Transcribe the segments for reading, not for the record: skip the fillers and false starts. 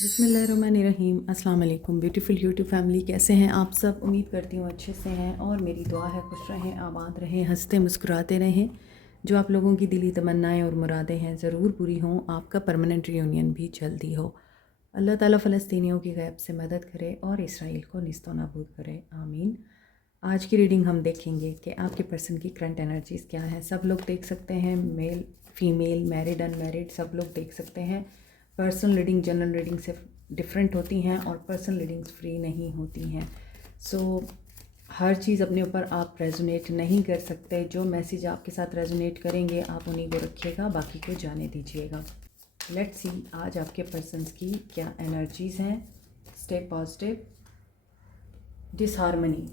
बिस्मिल्लाहिर्रहमानिर्रहीम। अस्सलाम वालेकुम ब्यूटीफुल यूट्यूब फैमिली, कैसे हैं आप सब? उम्मीद करती हूँ अच्छे से हैं और मेरी दुआ है खुश रहें, आबाद रहें, हंसते मुस्कुराते रहें। जो आप लोगों की दिली तमन्नाएं और मुरादें हैं ज़रूर पूरी हों। आपका परमानेंट रियूनियन भी जल्दी हो। अल्लाह ताला फ़लस्तीनियों की गैब से मदद करे और इसराइल को निस्तो नाबूद करे, आमीन। आज की रीडिंग हम देखेंगे कि आपके पर्सन की करंट एनर्जीज़ क्या हैं। सब लोग देख सकते हैं, मेल फीमेल, मैरिड अनमैरिड, सब लोग देख सकते हैं। पर्सनल रीडिंग जनरल रीडिंग से डिफरेंट होती हैं और पर्सनल रीडिंग्स फ्री नहीं होती हैं। सो हर चीज़ अपने ऊपर आप रेजोनेट नहीं कर सकते। जो मैसेज आपके साथ रेजोनेट करेंगे आप उन्हीं को रखिएगा, बाकी को जाने दीजिएगा। लेट्स सी आज आपके पर्सन्स की क्या एनर्जीज़ हैं। Stay positive. डिसहार्मनी,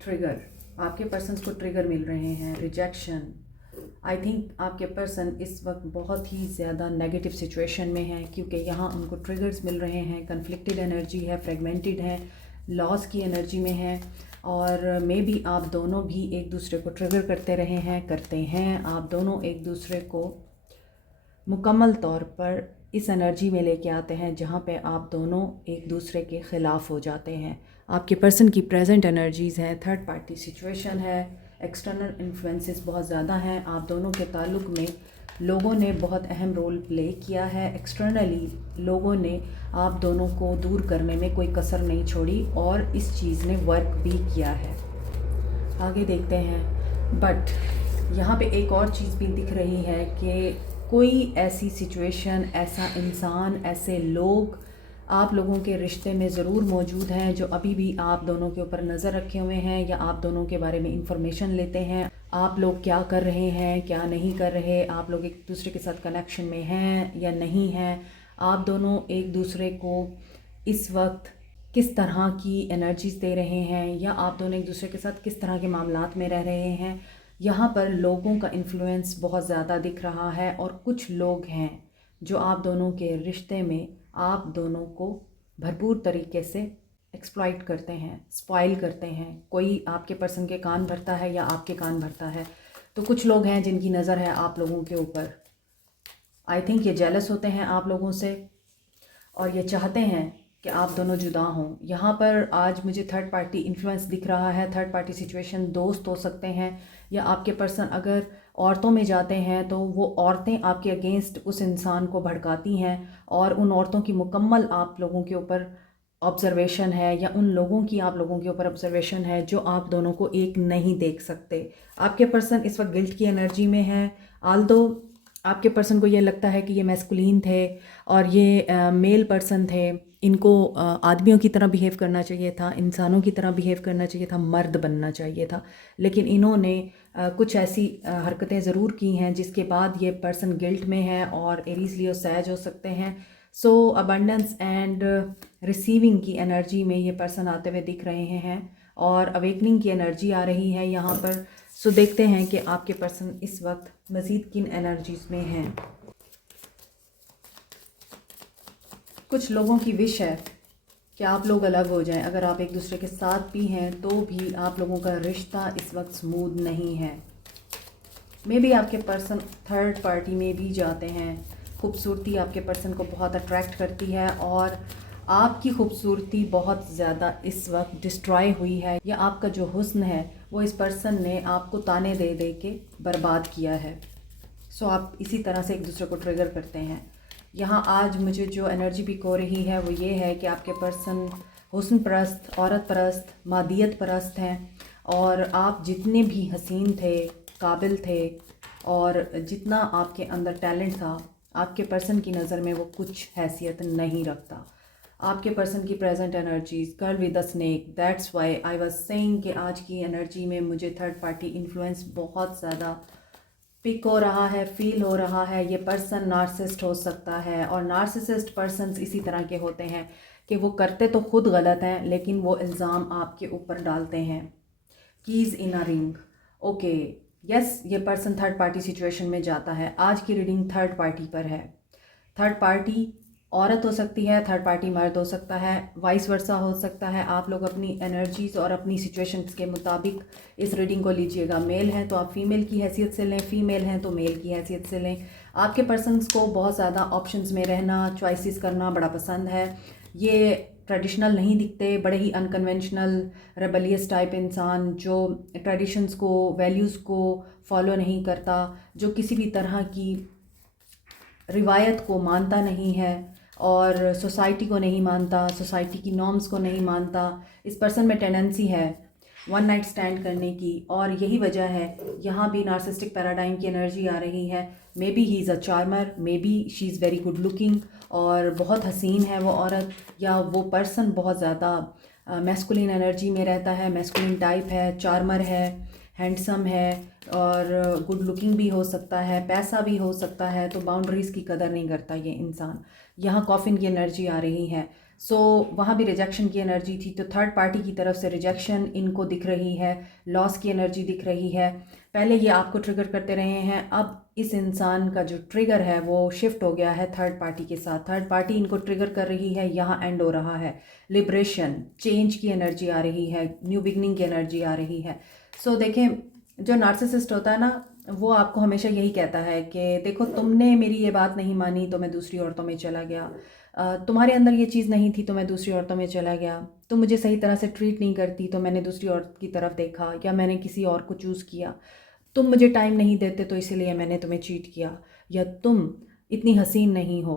ट्रिगर, आपके पर्सन्स को ट्रिगर मिल रहे हैं, रिजेक्शन। आई थिंक आपके पर्सन इस वक्त बहुत ही ज़्यादा नेगेटिव सिचुएशन में है क्योंकि यहाँ उनको ट्रिगर्स मिल रहे हैं। कन्फ्लिक्टेड एनर्जी है, फ्रेगमेंटेड है, लॉस की एनर्जी में है और मे बी आप दोनों भी एक दूसरे को ट्रिगर करते हैं। आप दोनों एक दूसरे को मुकम्मल तौर पर इस एनर्जी में लेके आते हैं जहाँ पे आप दोनों एक दूसरे के ख़िलाफ़ हो जाते हैं। आपके पर्सन की प्रेजेंट एनर्जीज़ हैं, थर्ड पार्टी सिचुएशन है, एक्सटर्नल इन्फ्लुएंसेस बहुत ज़्यादा हैं। आप दोनों के ताल्लुक़ में लोगों ने बहुत अहम रोल प्ले किया है। एक्सटर्नली लोगों ने आप दोनों को दूर करने में कोई कसर नहीं छोड़ी और इस चीज़ ने वर्क भी किया है। आगे देखते हैं। बट यहाँ पे एक और चीज़ भी दिख रही है कि कोई ऐसी सिचुएशन, ऐसा इंसान, ऐसे लोग आप लोगों के रिश्ते में ज़रूर मौजूद हैं जो अभी भी आप दोनों के ऊपर नज़र रखे हुए हैं या आप दोनों के बारे में इंफॉर्मेशन लेते हैं। आप लोग क्या कर रहे हैं, क्या नहीं कर रहे, आप लोग एक दूसरे के साथ कनेक्शन में हैं या नहीं हैं, आप दोनों एक दूसरे को इस वक्त किस तरह की एनर्जीज़ दे रहे हैं या आप दोनों एक दूसरे के साथ किस तरह के मामलात में रह रहे हैं। यहाँ पर लोगों का इन्फ्लुएंस बहुत ज़्यादा दिख रहा है और कुछ लोग हैं जो आप दोनों के रिश्ते में आप दोनों को भरपूर तरीके से एक्सप्लॉइट करते हैं, स्पॉइल करते हैं। कोई आपके पर्सन के कान भरता है या आपके कान भरता है। तो कुछ लोग हैं जिनकी नज़र है आप लोगों के ऊपर। आई थिंक ये जेलस होते हैं आप लोगों से और ये चाहते हैं कि आप दोनों जुदा हों। यहाँ पर आज मुझे थर्ड पार्टी इन्फ्लुएंस दिख रहा है। थर्ड पार्टी सिचुएशन दोस्त हो सकते हैं या आपके पर्सन अगर औरतों में जाते हैं तो वो औरतें आपके अगेंस्ट उस इंसान को भड़काती हैं और उन औरतों की मुकम्मल आप लोगों के ऊपर ऑब्जर्वेशन है या उन लोगों की आप लोगों के ऊपर ऑब्जर्वेशन है जो आप दोनों को एक नहीं देख सकते। आपके पर्सन इस वक्त गिल्ट की एनर्जी में है। आल्दो आपके पर्सन को ये लगता है कि ये मैस्कुलिन थे और ये मेल पर्सन थे, इनको आदमियों की तरह बिहेव करना चाहिए था, इंसानों की तरह बिहेव करना चाहिए था, मर्द बनना चाहिए था, लेकिन इन्होंने कुछ ऐसी हरकतें ज़रूर की हैं जिसके बाद ये पर्सन गिल्ट में है और एरीज लियो सैज हो सकते हैं। सो अबंडेंस एंड रिसीविंग की एनर्जी में ये पर्सन आते हुए दिख रहे हैं और अवेकनिंग की एनर्जी आ रही है यहाँ पर। सो देखते हैं कि आपके पर्सन इस वक्त मज़ीद किन एनर्जीज़ में हैं। कुछ लोगों की विश है कि आप लोग अलग हो जाएं। अगर आप एक दूसरे के साथ भी हैं तो भी आप लोगों का रिश्ता इस वक्त स्मूथ नहीं है। मे बी आपके पर्सन थर्ड पार्टी में भी जाते हैं। खूबसूरती आपके पर्सन को बहुत अट्रैक्ट करती है और आपकी खूबसूरती बहुत ज़्यादा इस वक्त डिस्ट्रॉय हुई है या आपका जो हुस्न है वो इस पर्सन ने आपको ताने दे दे के बर्बाद किया है। सो आप इसी तरह से एक दूसरे को ट्रिगर करते हैं। यहाँ आज मुझे जो एनर्जी पिक हो रही है वो ये है कि आपके पर्सन हुस्न परस्त, औरत परस्त, मादियत परस्त हैं और आप जितने भी हसीन थे, काबिल थे और जितना आपके अंदर टैलेंट था, आपके पर्सन की नज़र में वो कुछ हैसियत नहीं रखता। आपके पर्सन की present energies girl with the snake, that's why I was saying कि आज की एनर्जी में मुझे थर्ड पार्टी इन्फ्लुएंस बहुत ज़्यादा पिक हो रहा है, फील हो रहा है। ये पर्सन नार्सिसिस्ट हो सकता है और नार्सिसिस्ट पर्सन्स इसी तरह के होते हैं कि वो करते तो खुद गलत हैं लेकिन वो इल्ज़ाम आपके ऊपर डालते हैं। Keys in a ring, okay yes, ये पर्सन थर्ड पार्टी सिचुएशन में जाता है। आज की रीडिंग थर्ड पार्टी पर है। थर्ड पार्टी औरत हो सकती है, थर्ड पार्टी मर्द हो सकता है, वाइस वर्सा हो सकता है। आप लोग अपनी एनर्जीज़ और अपनी सिचुएशंस के मुताबिक इस रीडिंग को लीजिएगा। मेल है तो आप फीमेल की हैसियत से लें, फीमेल हैं तो मेल की हैसियत से लें। आपके पर्सन्स को बहुत ज़्यादा ऑप्शंस में रहना, चॉइसेस करना बड़ा पसंद है। ये ट्रेडिशनल नहीं दिखते, बड़े ही अनकन्वेंशनल रेबलियस टाइप इंसान जो ट्रेडिशंस को, वैल्यूज़ को फॉलो नहीं करता, जो किसी भी तरह की रिवायत को मानता नहीं है और सोसाइटी को नहीं मानता, सोसाइटी की नॉर्म्स को नहीं मानता। इस पर्सन में टेंडेंसी है वन नाइट स्टैंड करने की, और यही वजह है यहाँ भी नार्सिसिस्टिक पैराडाइम की एनर्जी आ रही है। May be he is a charmer, may be she is very good looking और बहुत हसीन है वो औरत, या वो पर्सन बहुत ज़्यादा मैस्कुलिन एनर्जी में रहता है, मैस्कुलिन टाइप है, चार्मर है, हैंडसम है और गुड लुकिंग भी हो सकता है, पैसा भी हो सकता है। तो बाउंड्रीज़ की कदर नहीं करता ये इंसान। यहाँ कॉफिन की एनर्जी आ रही है। सो वहाँ भी रिजेक्शन की एनर्जी थी, तो थर्ड पार्टी की तरफ से रिजेक्शन इनको दिख रही है, लॉस की एनर्जी दिख रही है। पहले ये आपको ट्रिगर करते रहे हैं, अब इस इंसान का जो ट्रिगर है वो शिफ्ट हो गया है थर्ड पार्टी के साथ। थर्ड पार्टी इनको ट्रिगर कर रही है, यहाँ एंड हो रहा है। लिबरेशन, चेंज की एनर्जी आ रही है, न्यू बिगनिंग की एनर्जी आ रही है। सो देखें, जो नार्सिसिस्ट होता है ना, वो आपको हमेशा यही कहता है कि देखो तुमने मेरी ये बात नहीं मानी तो मैं दूसरी औरतों में चला गया, तुम्हारे अंदर ये चीज़ नहीं थी तो मैं दूसरी औरतों में चला गया, तुम मुझे सही तरह से ट्रीट नहीं करती तो मैंने दूसरी औरत की तरफ देखा, या मैंने किसी और को चूज़ किया, तुम मुझे टाइम नहीं देते तो इसीलिए मैंने तुम्हें चीट किया, या तुम इतनी हसीन नहीं हो।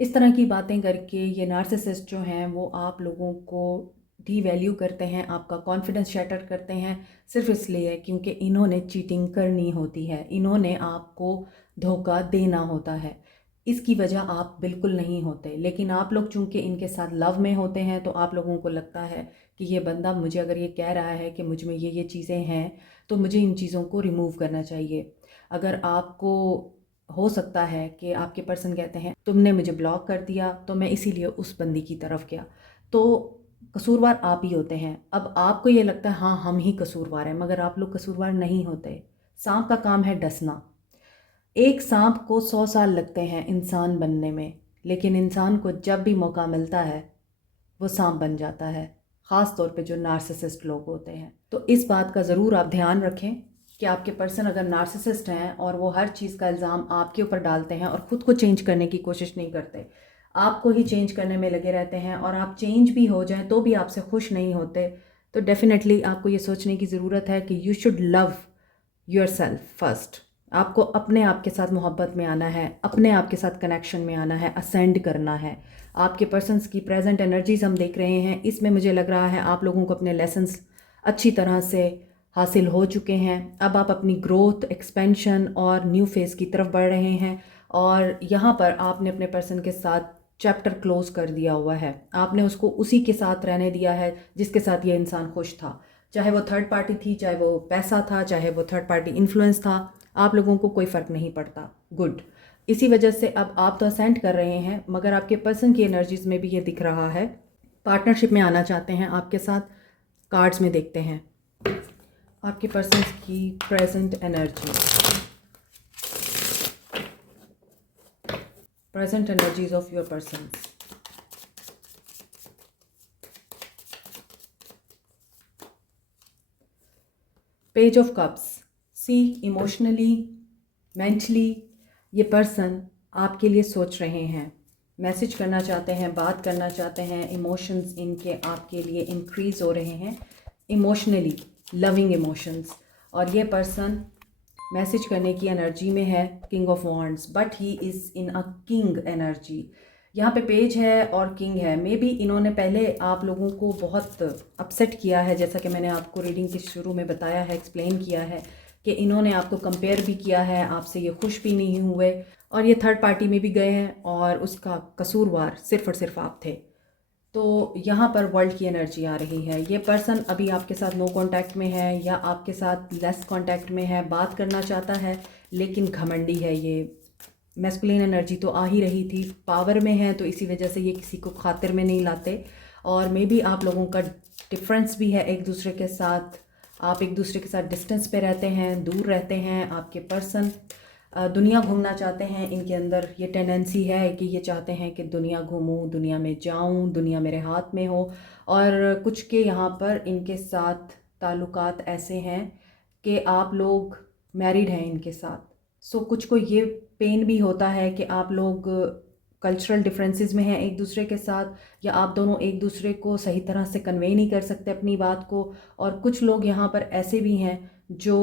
इस तरह की बातें करके ये नार्सिसिस्ट जो हैं वो आप लोगों को डी वैल्यू करते हैं, आपका कॉन्फिडेंस शैटर करते हैं, सिर्फ इसलिए क्योंकि इन्होंने चीटिंग करनी होती है, इन्होंने आपको धोखा देना होता है। इसकी वजह आप बिल्कुल नहीं होते, लेकिन आप लोग चूंकि इनके साथ लव में होते हैं तो आप लोगों को लगता है कि ये बंदा मुझे अगर ये कह रहा है कि मुझ में ये चीज़ें हैं तो मुझे इन चीज़ों को रिमूव करना चाहिए। अगर आपको हो सकता है कि आपके पर्सन कहते हैं तुमने मुझे ब्लॉक कर दिया तो मैं इसीलिए उस बंदी की तरफ गया, तो कसूरवार आप ही होते हैं। अब आपको ये लगता है हाँ हम ही कसूरवार हैं, मगर आप लोग कसूरवार नहीं होते। सांप का काम है डसना। एक सांप को 100 साल लगते हैं इंसान बनने में, लेकिन इंसान को जब भी मौका मिलता है वो सांप बन जाता है, ख़ास तौर पे जो नार्सिसिस्ट लोग होते हैं। तो इस बात का ज़रूर आप ध्यान रखें कि आपके पर्सन अगर नार्सिसिस्ट हैं और वो हर चीज़ का इल्ज़ाम आपके ऊपर डालते हैं और ख़ुद को चेंज करने की कोशिश नहीं करते, आपको ही चेंज करने में लगे रहते हैं, और आप चेंज भी हो जाएं तो भी आपसे खुश नहीं होते, तो डेफ़िनेटली आपको ये सोचने की ज़रूरत है कि you should love yourself first. आपको अपने आप के साथ मोहब्बत में आना है, अपने आप के साथ कनेक्शन में आना है, असेंड करना है। आपके पर्सन्स की प्रेजेंट एनर्जीज हम देख रहे हैं, इसमें मुझे लग रहा है आप लोगों को अपने लेसन्स अच्छी तरह से हासिल हो चुके हैं। अब आप अपनी ग्रोथ, एक्सपेंशन और न्यू फेज़ की तरफ बढ़ रहे हैं, और यहाँ पर आपने अपने पर्सन के साथ चैप्टर क्लोज कर दिया हुआ है। आपने उसको उसी के साथ रहने दिया है जिसके साथ ये इंसान खुश था, चाहे वो थर्ड पार्टी थी, चाहे वो पैसा था, चाहे वो थर्ड पार्टी इन्फ्लुएंस था, आप लोगों को कोई फ़र्क नहीं पड़ता। गुड। इसी वजह से अब आप तो असेंड कर रहे हैं, मगर आपके पर्सन की एनर्जीज में भी ये दिख रहा है पार्टनरशिप में आना चाहते हैं आपके साथ। कार्ड्स में देखते हैं आपके पर्सन की present energy, present energies of your person. Page of cups. See, emotionally, mentally ये पर्सन आपके लिए सोच रहे हैं, मैसेज करना चाहते हैं, बात करना चाहते हैं। इमोशंस इनके आपके लिए इंक्रीज़ हो रहे हैं, इमोशनली लविंग इमोशंस। और ये पर्सन मैसेज करने की एनर्जी में है king of wands, but he is in a king energy. यहाँ पे पेज है और किंग है। मे बी इन्होंने पहले आप लोगों को बहुत अपसेट किया है, जैसा कि मैंने आपको रीडिंग के शुरू में बताया है, एक्सप्लेन किया है कि इन्होंने आपको कंपेयर भी किया है, आपसे ये खुश भी नहीं हुए, और ये थर्ड पार्टी में भी गए हैं और उसका कसूरवार सिर्फ और सिर्फ आप थे। तो यहाँ पर वर्ल्ड की एनर्जी आ रही है। ये पर्सन अभी आपके साथ नो कांटेक्ट में है या आपके साथ लेस कांटेक्ट में है, बात करना चाहता है लेकिन घमंडी है। ये मैस्कुलिन एनर्जी तो आ ही रही थी, पावर में है, तो इसी वजह से ये किसी को खातिर में नहीं लाते। और मे बी आप लोगों का डिफरेंस भी है एक दूसरे के साथ, आप एक दूसरे के साथ डिस्टेंस पे रहते हैं, दूर रहते हैं। आपके पर्सन दुनिया घूमना चाहते हैं, इनके अंदर ये टेंडेंसी है कि ये चाहते हैं कि दुनिया घूमूं, दुनिया में जाऊं, दुनिया मेरे हाथ में हो। और कुछ के यहाँ पर इनके साथ ताल्लुकात ऐसे हैं कि आप लोग मैरिड हैं इनके साथ। सो कुछ को ये पेन भी होता है कि आप लोग कल्चरल डिफरेंसेस में हैं एक दूसरे के साथ, या आप दोनों एक दूसरे को सही तरह से कन्वे नहीं कर सकते अपनी बात को। और कुछ लोग यहाँ पर ऐसे भी हैं जो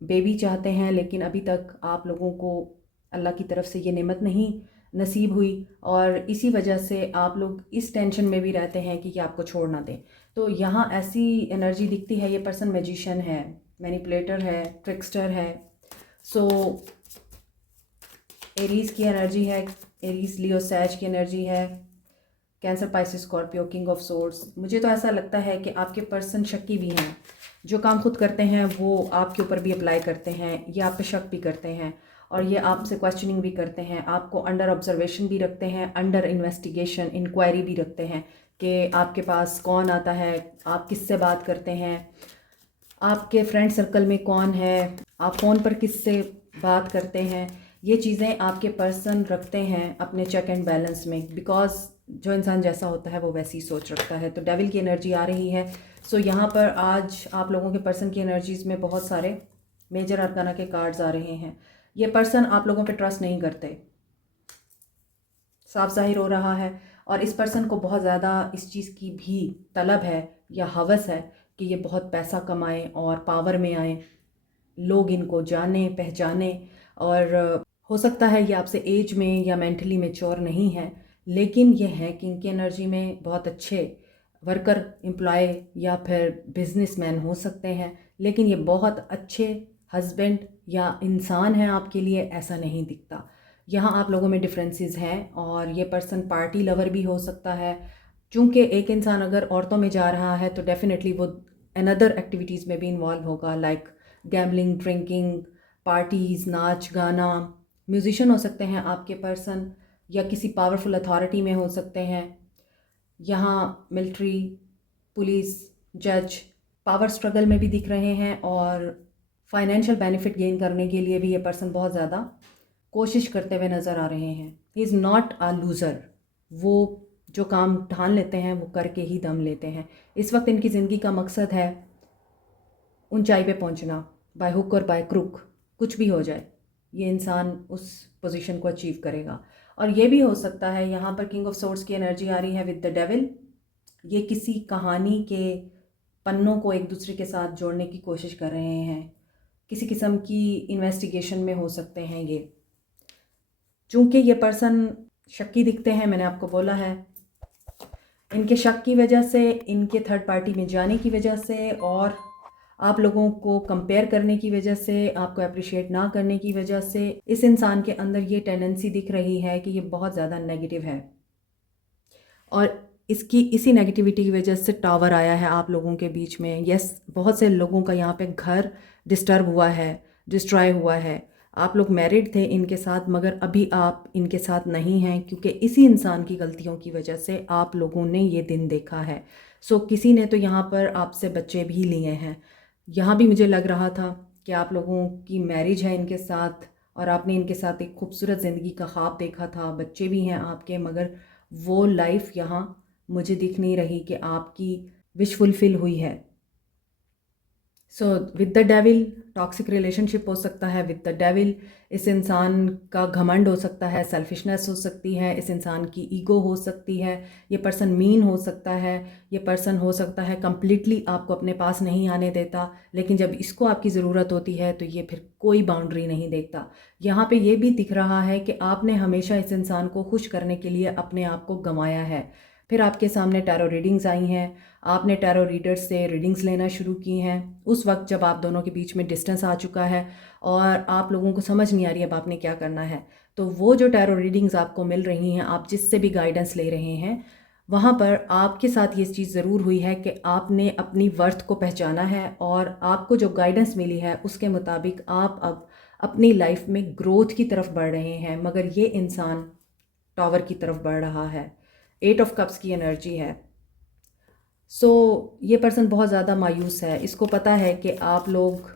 बेबी चाहते हैं, लेकिन अभी तक आप लोगों को अल्लाह की तरफ से ये नेमत नहीं नसीब हुई, और इसी वजह से आप लोग इस टेंशन में भी रहते हैं कि आपको छोड़ ना दें। तो यहाँ ऐसी एनर्जी दिखती है, ये पर्सन मैजिशियन है, मैनिपुलेटर है, ट्रिक्स्टर है। सो एरीज़ की एनर्जी है, एरीज़ लियो सैज की एनर्जी है, cancer Pisces Scorpio king of swords. मुझे तो ऐसा लगता है कि आपके पर्सन शक्की भी हैं, जो काम खुद करते हैं वो आपके ऊपर भी अप्लाई करते हैं, ये आप पे शक भी करते हैं, और ये आपसे क्वेश्चनिंग भी करते हैं, आपको अंडर ऑब्जर्वेशन भी रखते हैं, अंडर इन्वेस्टिगेशन इंक्वायरी भी रखते हैं कि आपके पास कौन आता है, आप किससे बात करते हैं, आपके फ्रेंड सर्कल में कौन है, आप फ़ोन पर किससे बात करते हैं। ये चीज़ें आपके पर्सन रखते हैं अपने चेक एंड बैलेंस में, बिकॉज़ जो इंसान जैसा होता है वो वैसी सोच रखता है। तो डेविल की एनर्जी आ रही है। सो यहाँ पर आज आप लोगों के पर्सन की एनर्जीज़ में बहुत सारे मेजर अरकाना के कार्ड्स आ रहे हैं। ये पर्सन आप लोगों पे ट्रस्ट नहीं करते, साफ जाहिर हो रहा है। और इस पर्सन को बहुत ज़्यादा इस चीज़ की भी तलब है या हवस है कि ये बहुत पैसा कमाएं और पावर में आएँ, लोग इनको जाने पहचाने। और हो सकता है ये आपसे एज में या मेंटली मैच्योर नहीं है, लेकिन ये है कि इनकी एनर्जी में बहुत अच्छे वर्कर, एम्प्लॉय या फिर बिजनेसमैन हो सकते हैं, लेकिन ये बहुत अच्छे हस्बैंड या इंसान हैं आपके लिए, ऐसा नहीं दिखता। यहाँ आप लोगों में डिफरेंसेस हैं, और ये पर्सन पार्टी लवर भी हो सकता है। चूँकि एक इंसान अगर औरतों में जा रहा है तो डेफिनेटली वो अनदर एक्टिविटीज़ में भी इन्वॉल्व होगा, लाइक गैम्बलिंग, ड्रिंकिंग, पार्टीज़, नाच गाना। म्यूजिशियन हो सकते हैं आपके पर्सन, या किसी पावरफुल अथॉरिटी में हो सकते हैं। यहाँ मिलिट्री, पुलिस, जज, पावर स्ट्रगल में भी दिख रहे हैं, और फाइनेंशियल बेनिफिट गेन करने के लिए भी ये पर्सन बहुत ज़्यादा कोशिश करते हुए नज़र आ रहे हैं। He is not a loser. वो जो काम ठान लेते हैं वो करके ही दम लेते हैं। इस वक्त इनकी ज़िंदगी का मकसद है ऊंचाई पे पहुंचना, बाय हुक और बाय क्रुक, कुछ भी हो जाए ये इंसान उस पोजीशन को अचीव करेगा। और ये भी हो सकता है, यहाँ पर किंग ऑफ सोर्ड्स की एनर्जी आ रही है विद द डेविल। ये किसी कहानी के पन्नों को एक दूसरे के साथ जोड़ने की कोशिश कर रहे हैं, किसी किस्म की इन्वेस्टिगेशन में हो सकते हैं ये। चूँकि ये पर्सन शक्की दिखते हैं, मैंने आपको बोला है, इनके शक की वजह से, इनके थर्ड पार्टी में जाने की वजह से, और आप लोगों को कंपेयर करने की वजह से, आपको अप्रिशिएट ना करने की वजह से, इस इंसान के अंदर ये टेंडेंसी दिख रही है कि ये बहुत ज़्यादा नेगेटिव है। और इसी नेगेटिविटी की वजह से टावर आया है आप लोगों के बीच में। यस, बहुत से लोगों का यहाँ पे घर डिस्टर्ब हुआ है, डिस्ट्रॉय हुआ है। आप लोग मैरिड थे इनके साथ, मगर अभी आप इनके साथ नहीं हैं, क्योंकि इसी इंसान की गलतियों की वजह से आप लोगों ने ये दिन देखा है। सो किसी ने तो यहाँ पर आपसे बच्चे भी लिए हैं। यहाँ भी मुझे लग रहा था कि आप लोगों की मैरिज है इनके साथ, और आपने इनके साथ एक खूबसूरत ज़िंदगी का ख्वाब देखा था, बच्चे भी हैं आपके, मगर वो लाइफ यहाँ मुझे दिख नहीं रही कि आपकी विश फुलफिल हुई है। So with the devil toxic relationship हो सकता है विद द डेविल। इस इंसान का घमंड हो सकता है, सेल्फिशनेस हो सकती है, इस इंसान की ईगो हो सकती है, ये पर्सन मीन हो सकता है, ये पर्सन हो सकता है कम्प्लीटली आपको अपने पास नहीं आने देता, लेकिन जब इसको आपकी ज़रूरत होती है तो ये फिर कोई बाउंड्री नहीं देखता। यहाँ पे ये भी दिख रहा है कि आपने हमेशा इस इंसान को खुश करने के लिए अपने आप को गंवाया है। फिर आपके सामने टैरो रीडिंग्स आई हैं, आपने टैरो रीडर्स से रीडिंग्स लेना शुरू की हैं, उस वक्त जब आप दोनों के बीच में डिस्टेंस आ चुका है और आप लोगों को समझ नहीं आ रही अब आपने क्या करना है। तो वो जो टैरो रीडिंग्स आपको मिल रही हैं, आप जिससे भी गाइडेंस ले रहे हैं, वहाँ पर आपके साथ ये चीज़ ज़रूर हुई है कि आपने अपनी वर्थ को पहचाना है, और आपको जो गाइडेंस मिली है उसके मुताबिक आप अब अपनी लाइफ में ग्रोथ की तरफ बढ़ रहे हैं, मगर ये इंसान टावर की तरफ बढ़ रहा है। 8 ऑफ कप्स की एनर्जी है। सो ये पर्सन बहुत ज़्यादा मायूस है, इसको पता है कि आप लोग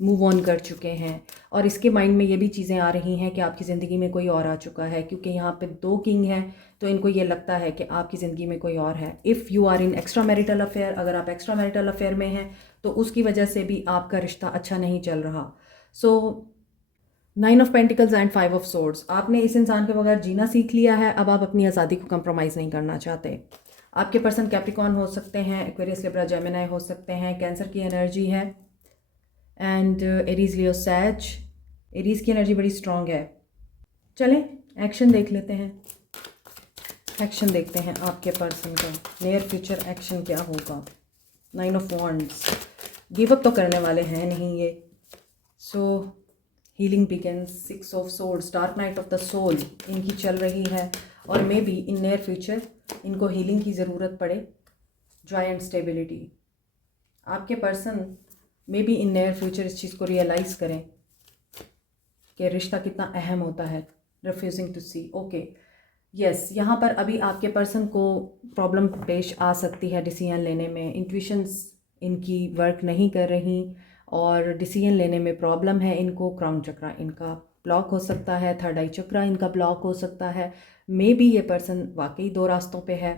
मूव ऑन कर चुके हैं, और इसके माइंड में ये भी चीज़ें आ रही हैं कि आपकी ज़िंदगी में कोई और आ चुका है, क्योंकि यहाँ पे 2 किंग हैं, तो इनको ये लगता है कि आपकी ज़िंदगी में कोई और है। If you are in extra marital affair, अगर आप एक्स्ट्रा मैरिटल अफेयर में हैं तो उसकी वजह से भी आपका रिश्ता अच्छा नहीं चल रहा। सो 9 of pentacles and 5 of swords. आपने इस इंसान के बगैर जीना सीख लिया है, अब आप अपनी आज़ादी को कंप्रोमाइज़ नहीं करना चाहते। आपके पर्सन कैप्रिकॉर्न हो सकते हैं, एक्वेरियस, लिब्रा, जेमिनी हो सकते हैं, कैंसर की एनर्जी है, एंड एरीज, लियो, सैज। एरीज की एनर्जी बड़ी स्ट्रॉन्ग है। चलें एक्शन देख लेते हैं, एक्शन देखते हैं आपके पर्सन का नियर फ्यूचर एक्शन क्या होगा। 9 ऑफ वॉन्ड्स, गिव अप तो करने वाले हैं नहीं ये। So healing begins. 6 of swords, dark night of the soul इनकी चल रही है, और maybe in near future इनको हीलिंग की ज़रूरत पड़े। Joy and stability. आपके person maybe in near future इस चीज़ को रियलाइज़ करें कि रिश्ता कितना अहम होता है। Refusing to see, okay yes, यहाँ पर अभी आपके पर्सन को प्रॉब्लम पेश आ सकती है डिसीजन लेने में। इंट्यूशंस इनकी वर्क नहीं कर रही और डिसीजन लेने में प्रॉब्लम है इनको। क्राउन चक्रा इनका ब्लॉक हो सकता है, थर्ड आई चक्रा इनका ब्लॉक हो सकता है। मे बी ये पर्सन वाकई दो रास्तों पे है।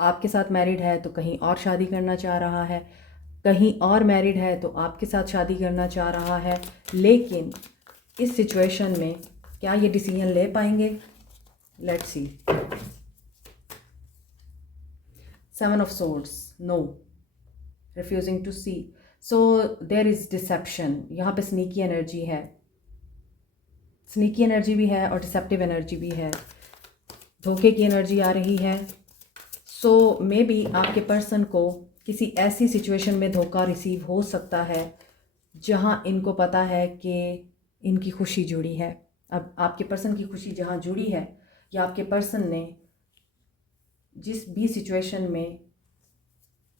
आपके साथ मैरिड है तो कहीं और शादी करना चाह रहा है, कहीं और मैरिड है तो आपके साथ शादी करना चाह रहा है। लेकिन इस सिचुएशन में क्या ये डिसीजन ले पाएंगे? Let's see. 7 of swords, no, refusing to see. So there is deception. यहाँ पे स्नीकी एनर्जी है, स्नीकी एनर्जी भी है और डिसेप्टिव एनर्जी भी है। धोखे की एनर्जी आ रही है। सो मे बी आपके पर्सन को किसी ऐसी सिचुएशन में धोखा रिसीव हो सकता है जहाँ इनको पता है कि इनकी खुशी जुड़ी है। अब आपके पर्सन की खुशी जहाँ जुड़ी है, या आपके पर्सन ने जिस भी सिचुएशन में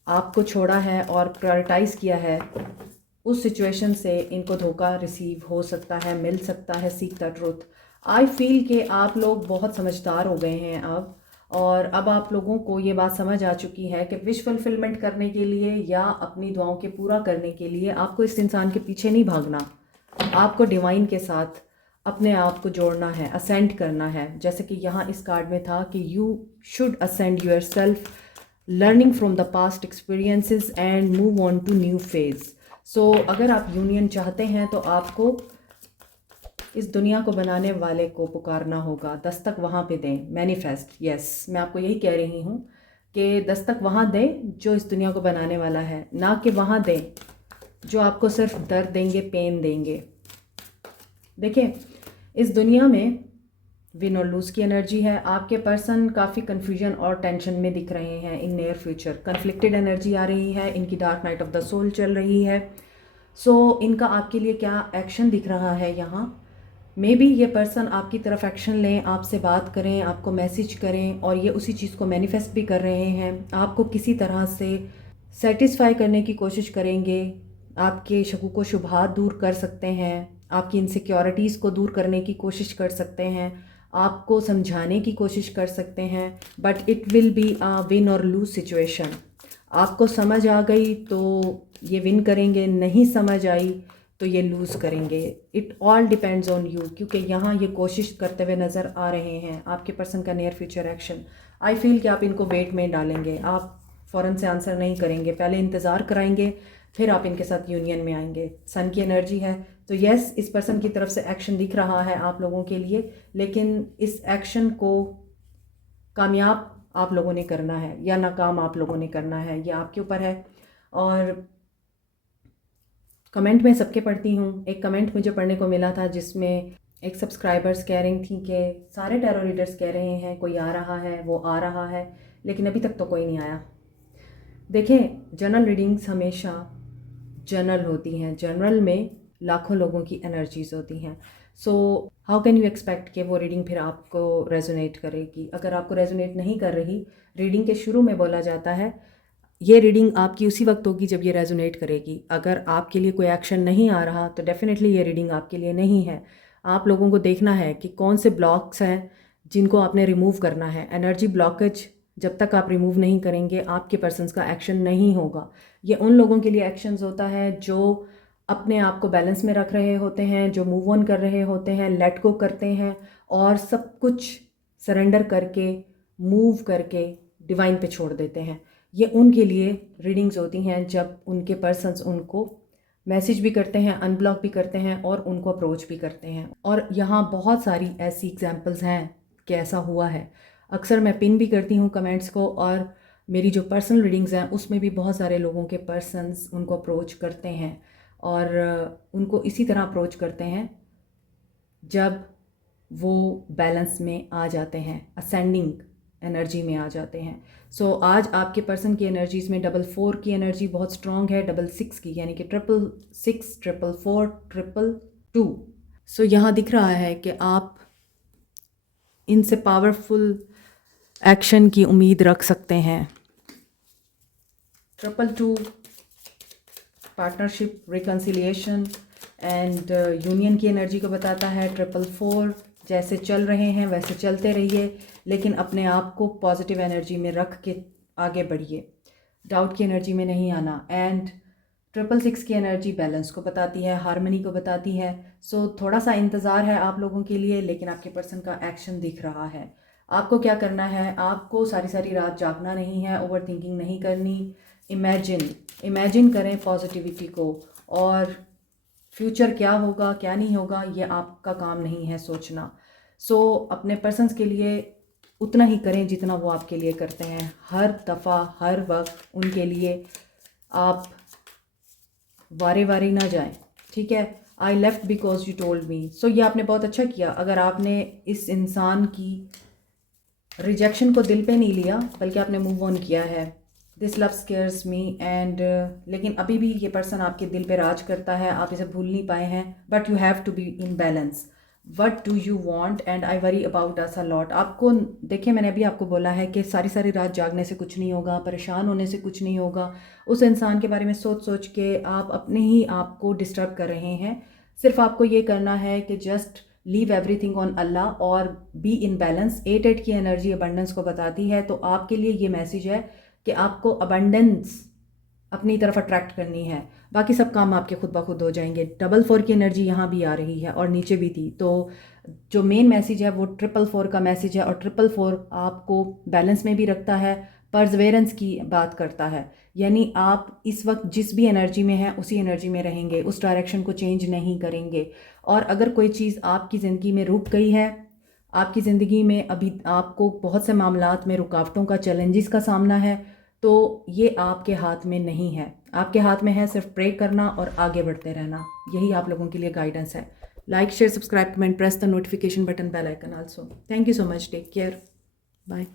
आपको छोड़ा है और प्रायोरिटाइज़ किया है, उस सिचुएशन से इनको धोखा रिसीव हो सकता है, मिल सकता है। Seek the truth. I feel कि आप लोग बहुत समझदार हो गए हैं अब, और अब आप लोगों को ये बात समझ आ चुकी है कि विश फुलफिलमेंट करने के लिए या अपनी दुआओं के पूरा करने के लिए आपको इस इंसान के पीछे नहीं भागना। आपको डिवाइन के साथ अपने आप को जोड़ना है, असेंड करना है। जैसे कि यहाँ इस कार्ड में था कि you should ascend yourself, learning from the past experiences and move on to new phase. So अगर आप यूनियन चाहते हैं तो आपको इस दुनिया को बनाने वाले को पुकारना होगा। दस्तक वहाँ पे दें, मैनिफेस्ट। यस, मैं आपको यही कह रही हूँ कि दस्तक वहाँ दें जो इस दुनिया को बनाने वाला है, ना कि वहाँ दें जो आपको सिर्फ दर्द देंगे, पेन देंगे। देखिए, इस दुनिया में विन और लूज़ की एनर्जी है। आपके पर्सन काफ़ी कन्फ्यूजन और टेंशन में दिख रहे हैं in near future. Conflicted energy आ रही है, इनकी dark night of the soul चल रही है। सो इनका आपके लिए क्या एक्शन दिख रहा है यहाँ? मे बी ये पर्सन आपकी तरफ एक्शन लें, आपसे बात करें, आपको मैसेज करें, और ये उसी चीज़ को मैनिफेस्ट भी कर रहे हैं। आपको किसी तरह से सेटिस्फाई करने की कोशिश करेंगे। आपके शकू को शुबहात दूर कर सकते हैं, आपकी इनसिक्योरिटीज़ को दूर करने की कोशिश कर सकते हैं, आपको समझाने की कोशिश कर सकते हैं। But it will be a win और लूज सिचुएशन। आपको समझ आ गई तो ये विन करेंगे, नहीं समझ आई तो ये लूज़ करेंगे। It all depends on you, क्योंकि यहाँ ये कोशिश करते हुए नज़र आ रहे हैं आपके पर्सन का near future action. I feel कि आप इनको वेट में डालेंगे, आप फ़ौरन से आंसर नहीं करेंगे, पहले इंतज़ार कराएंगे, फिर आप इनके साथ यूनियन में आएंगे। सन की एनर्जी है, तो यस, इस पर्सन की तरफ से एक्शन दिख रहा है आप लोगों के लिए, लेकिन इस एक्शन को कामयाब आप लोगों ने करना है या नाकाम आप लोगों ने करना है, ये आपके ऊपर है। और कमेंट में सबके पढ़ती हूँ। एक कमेंट मुझे पढ़ने को मिला था जिसमें एक सब्सक्राइबर्स कह रही थी कि सारे टैरो रीडर्स कह रहे हैं कोई आ रहा है, वो आ रहा है, लेकिन अभी तक तो कोई नहीं आया। देखें, जनरल रीडिंग्स हमेशा जनरल होती हैं, जनरल में लाखों लोगों की एनर्जीज होती हैं। So how can you expect कि वो रीडिंग फिर आपको रेजोनेट करेगी? अगर आपको रेजोनेट नहीं कर रही, रीडिंग के शुरू में बोला जाता है ये रीडिंग आपकी उसी वक्त होगी जब ये रेजोनेट करेगी। अगर आपके लिए कोई एक्शन नहीं आ रहा तो डेफिनेटली ये रीडिंग आपके लिए नहीं है। आप लोगों को देखना है कि कौन से ब्लॉक्स हैं जिनको आपने रिमूव करना है। एनर्जी ब्लॉकेज जब तक आप रिमूव नहीं करेंगे, आपके पर्सन्स का एक्शन नहीं होगा। ये उन लोगों के लिए एक्शंस होता है जो अपने आप को बैलेंस में रख रहे होते हैं, जो मूव ऑन कर रहे होते हैं, लेट गो करते हैं और सब कुछ सरेंडर करके, मूव करके डिवाइन पे छोड़ देते हैं। ये उनके लिए रीडिंग्स होती हैं जब उनके पर्सन्स उनको मैसेज भी करते हैं, अनब्लॉक भी करते हैं और उनको अप्रोच भी करते हैं। और यहाँ बहुत सारी ऐसी एग्जांपल्स हैं कि ऐसा हुआ है। अक्सर मैं पिन भी करती हूँ कमेंट्स को, और मेरी जो पर्सनल रीडिंग्स हैं उसमें भी बहुत सारे लोगों के पर्सन्स उनको अप्रोच करते हैं और उनको इसी तरह अप्रोच करते हैं जब वो बैलेंस में आ जाते हैं, असेंडिंग एनर्जी में आ जाते हैं। सो आज आपके पर्सन की एनर्जीज़ में 4 की एनर्जी बहुत स्ट्रॉन्ग है, 6 की, यानी कि 666, 444, 222। सो यहाँ दिख रहा है कि आप इनसे पावरफुल एक्शन की उम्मीद रख सकते हैं। 222 पार्टनरशिप, रिकन्सिलिएशन एंड यूनियन की एनर्जी को बताता है। 444 जैसे चल रहे हैं वैसे चलते रहिए, लेकिन अपने आप को पॉजिटिव एनर्जी में रख के आगे बढ़िए, डाउट की एनर्जी में नहीं आना। एंड 666 की एनर्जी बैलेंस को बताती है, हार्मनी को बताती है। सो थोड़ा सा इंतज़ार है आप लोगों के लिए, लेकिन आपके पर्सन का एक्शन दिख रहा है। आपको क्या करना है, आपको सारी सारी रात जागना नहीं है, ओवर थिंकिंग नहीं करनी। इमेजिन करें पॉजिटिविटी को, और फ्यूचर क्या होगा क्या नहीं होगा ये आपका काम नहीं है सोचना। सो अपने पर्सन्स के लिए उतना ही करें जितना वो आपके लिए करते हैं। हर दफ़ा हर वक्त उनके लिए आप वारे वारे ना जाएं, ठीक है। I left because you told me. So ये आपने बहुत अच्छा किया। अगर आपने इस इंसान की रिजेक्शन को दिल पे नहीं लिया, बल्कि आपने मूव ऑन किया है। This love scares me and लेकिन अभी भी ये पर्सन आपके दिल पे राज करता है, आप इसे भूल नहीं पाए हैं। But you have to be in balance. What do you want and I worry about us a lot. आपको देखिए, मैंने अभी आपको बोला है कि सारी सारी रात जागने से कुछ नहीं होगा, परेशान होने से कुछ नहीं होगा। उस इंसान के बारे में सोच सोच के आप अपने ही आप को डिस्टर्ब कर रहे हैं। सिर्फ आपको ये करना है कि जस्ट लीव एवरीथिंग ऑन अल्लाह और बी इन बैलेंस। 8 की एनर्जी अबंडेंस को बताती है, तो आपके लिए ये मैसेज है कि आपको अबंडेंस अपनी तरफ अट्रैक्ट करनी है। बाकी सब काम आपके खुद ब खुद हो जाएंगे। 4 की एनर्जी यहाँ भी आ रही है और नीचे भी थी। तो जो मेन मैसेज है वो 444 का मैसेज है, और 444 आपको बैलेंस में भी रखता है, परजवेरेंस की बात करता है। यानी आप इस वक्त जिस भी एनर्जी में हैं उसी एनर्जी में रहेंगे, उस डायरेक्शन को चेंज नहीं करेंगे। और अगर कोई चीज़ आपकी ज़िंदगी में रुक गई है, आपकी ज़िंदगी में अभी आपको बहुत से मामलात में रुकावटों का, चैलेंजेस का सामना है, तो ये आपके हाथ में नहीं है। आपके हाथ में है सिर्फ प्रे करना और आगे बढ़ते रहना। यही आप लोगों के लिए गाइडेंस है। Like, share, subscribe, comment, press the notification button, bell icon also. Thank you so much, take care, bye.